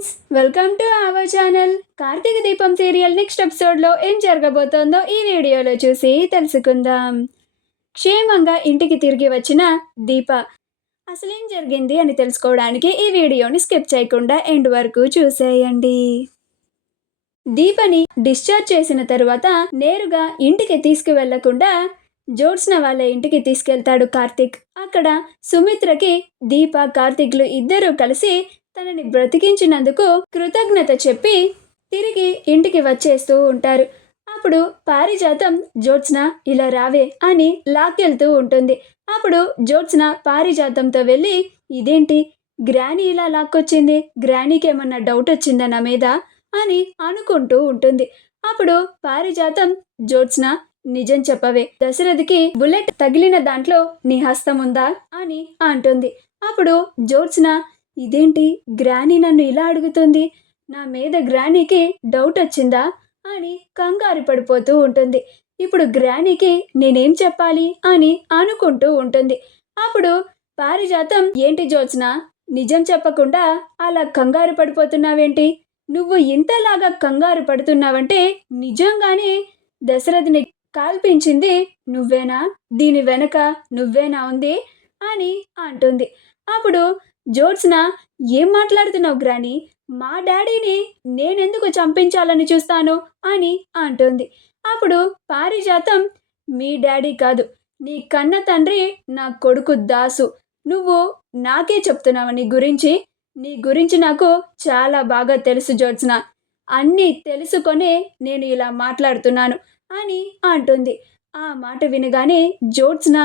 Friends, welcome to our channel. Karthika Deepam serial next ఎపిసోడ్లో ఏం జరగబోతోందో ఈ వీడియోలో చూసి తెలుసుకుందాం. క్షేమంగా ఇంటికి తిరిగి వచ్చిన దీప అసలేం జరిగింది అని తెలుసుకోవడానికి ఈ వీడియోని స్కిప్ చేయకుండా ఎండ్ వరకు చూసేయండి. దీపని డిశ్చార్జ్ చేసిన తరువాత నేరుగా ఇంటికి తీసుకువెళ్లకుండా జ్యోత్స్న వాళ్ళ ఇంటికి తీసుకెళ్తాడు కార్తీక్. అక్కడ సుమిత్రకి దీప కార్తీక్లు ఇద్దరూ కలిసి తనని బ్రతికించినందుకు కృతజ్ఞత చెప్పి తిరిగి ఇంటికి వచ్చేస్తూ ఉంటారు. అప్పుడు పారిజాతం జ్యోత్స్న ఇలా రావే అని లాక్కెళ్తూ ఉంటుంది. అప్పుడు జ్యోత్స్న పారిజాతంతో వెళ్ళి ఇదేంటి గ్రానీ ఇలా లాక్కొచ్చింది, గ్రానీకి ఏమన్నా డౌట్ వచ్చిందా నా మీద అని అనుకుంటూ ఉంటుంది. అప్పుడు పారిజాతం జ్యోత్స్న నిజం చెప్పవే, దశరథికి బుల్లెట్ తగిలిన దాంట్లో నీ హస్తం ఉందా అని అంటుంది. అప్పుడు జ్యోత్స్న ఇదేంటి గ్రానీ నన్ను ఇలా అడుగుతుంది, నా మీద గ్రానీకి డౌట్ వచ్చిందా అని కంగారు పడిపోతూ ఉంటుంది. ఇప్పుడు గ్రానీకి నేనేం చెప్పాలి అని అనుకుంటూ ఉంటుంది. అప్పుడు పారిజాతం ఏంటి జ్యోత్స్న నిజం చెప్పకుండా అలా కంగారు పడిపోతున్నావేంటి, నువ్వు ఇంతలాగా కంగారు పడుతున్నావంటే నిజంగానే దశరథిని కాల్పించింది నువ్వేనా, దీని వెనక నువ్వేనా ఉంది అని అంటుంది. అప్పుడు జ్యోత్స్న ఏం మాట్లాడుతున్నావు గ్రానీ, మా డాడీని నేనెందుకు చంపించాలని చూస్తాను అని అంటుంది. అప్పుడు పారిజాతం మీ డాడీ కాదు, నీ కన్న తండ్రి నా కొడుకు దాసు, నువ్వు నాకే చెప్తున్నావు నీ గురించి నాకు చాలా బాగా తెలుసు జ్యోత్స్న, అన్నీ తెలుసుకొనే నేను ఇలా మాట్లాడుతున్నాను అని అంటుంది. ఆ మాట వినగానే జ్యోత్స్న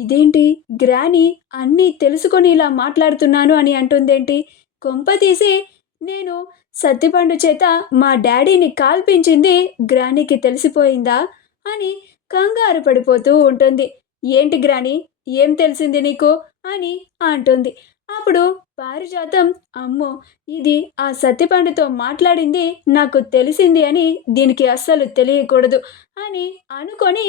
ఇదేంటి గ్రానీ అన్నీ తెలుసుకొని ఇలా మాట్లాడుతున్నాను అని అంటుందేంటి, కొంపతీసి నేను సత్తిపండు చేత మా డాడీని కాల్పించింది గ్రానీకి తెలిసిపోయిందా అని కంగారు పడిపోతూ ఉంటుంది. ఏంటి గ్రానీ ఏం తెలిసింది నీకు అని అంటుంది. అప్పుడు పారిజాతం అమ్మో ఇది ఆ సత్తిపండుతో మాట్లాడింది నాకు తెలిసింది అని దీనికి అస్సలు తెలియకూడదు అని అనుకొని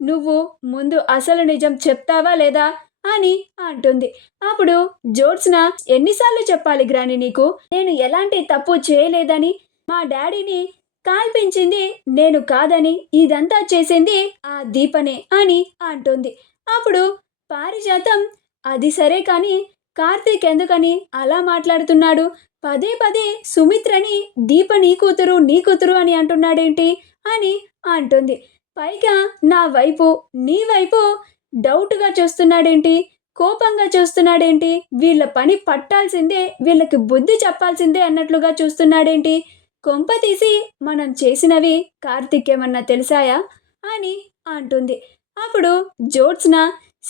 నువ్వు ముందు అసలు నిజం చెప్తావా లేదా అని అంటుంది. అప్పుడు జ్యోత్స్న ఎన్నిసార్లు చెప్పాలి గ్రానీ నీకు, నేను ఎలాంటి తప్పు చేయలేదని, మా డాడీని కాల్పించింది నేను కాదని, ఇదంతా చేసింది ఆ దీపనే అని అంటుంది. అప్పుడు పారిజాతం అది సరే కానీ కార్తీక్ ఎందుకని అలా మాట్లాడుతున్నాడు, పదే పదే సుమిత్రని దీప నీ కూతురు అని అంటున్నాడేంటి అని అంటుంది. పైగా నా వైపు నీ వైపు డౌట్గా చూస్తున్నాడేంటి, కోపంగా చూస్తున్నాడేంటి, వీళ్ళ పని పట్టాల్సిందే, వీళ్ళకి బుద్ధి చెప్పాల్సిందే అన్నట్లుగా చూస్తున్నాడేంటి, కొంప తీసి మనం చేసినవి కార్తీక్ ఏమన్నా తెలిసాయా అని అంటుంది. అప్పుడు జ్యోత్స్న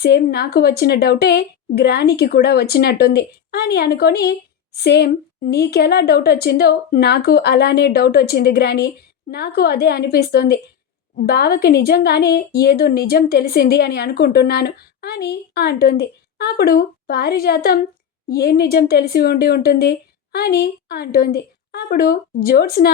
సేమ్ నాకు వచ్చిన డౌటే గ్రానీకి కూడా వచ్చినట్టుంది అని అనుకొని సేమ్ నీకెలా డౌట్ వచ్చిందో నాకు అలానే డౌట్ వచ్చింది గ్రానీ, నాకు అదే అనిపిస్తుంది, బావకి నిజంగానే ఏదో నిజం తెలిసింది అని అనుకుంటున్నాను అని అంటుంది. అప్పుడు పారిజాతం ఏం నిజం తెలిసి ఉంటుంది అని అంటుంది. అప్పుడు జ్యోత్స్న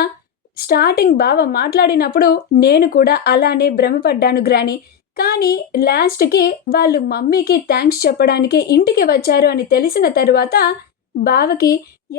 స్టార్టింగ్ బావ మాట్లాడినప్పుడు నేను కూడా అలానే భ్రమపడ్డాను గ్రానీ, కానీ లాస్ట్కి వాళ్ళు మమ్మీకి థ్యాంక్స్ చెప్పడానికి ఇంటికి వచ్చారు అని తెలిసిన తరువాత బావకి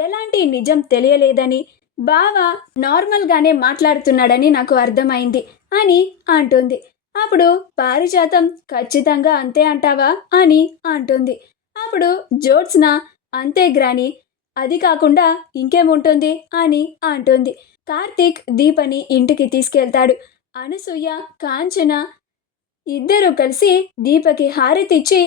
ఎలాంటి నిజం తెలియలేదని, బావ నార్మల్గానే మాట్లాడుతున్నాడని నాకు అర్థమైంది అని అంటుంది. అప్పుడు పారిజాతం ఖచ్చితంగా అంతే అంటావా అని అంటుంది. అప్పుడు జ్యోత్స్న అంతే గ్రానీ, అది కాకుండా ఇంకేముంటుంది అని అంటుంది. కార్తీక్ దీపని ఇంటికి తీసుకెళ్తాడు. అనసూయ కాంచన ఇద్దరూ కలిసి దీపకి హారతిచ్చి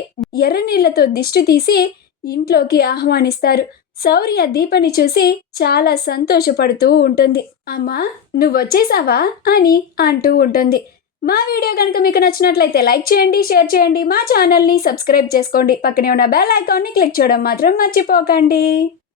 ఎర్రనీళ్లతో దిష్టి తీసి ఇంట్లోకి ఆహ్వానిస్తారు. శౌర్య దీపని చూసి చాలా సంతోషపడుతూ ఉంటుంది. అమ్మా నువ్వొచ్చేసావా అని అంటూ ఉంటుంది. మా వీడియో కనుక మీకు నచ్చినట్లయితే లైక్ చేయండి, షేర్ చేయండి, మా ఛానల్ని సబ్స్క్రైబ్ చేసుకోండి, పక్కనే ఉన్న బెల్ ఐకాన్ని క్లిక్ చేయడం మాత్రం మర్చిపోకండి.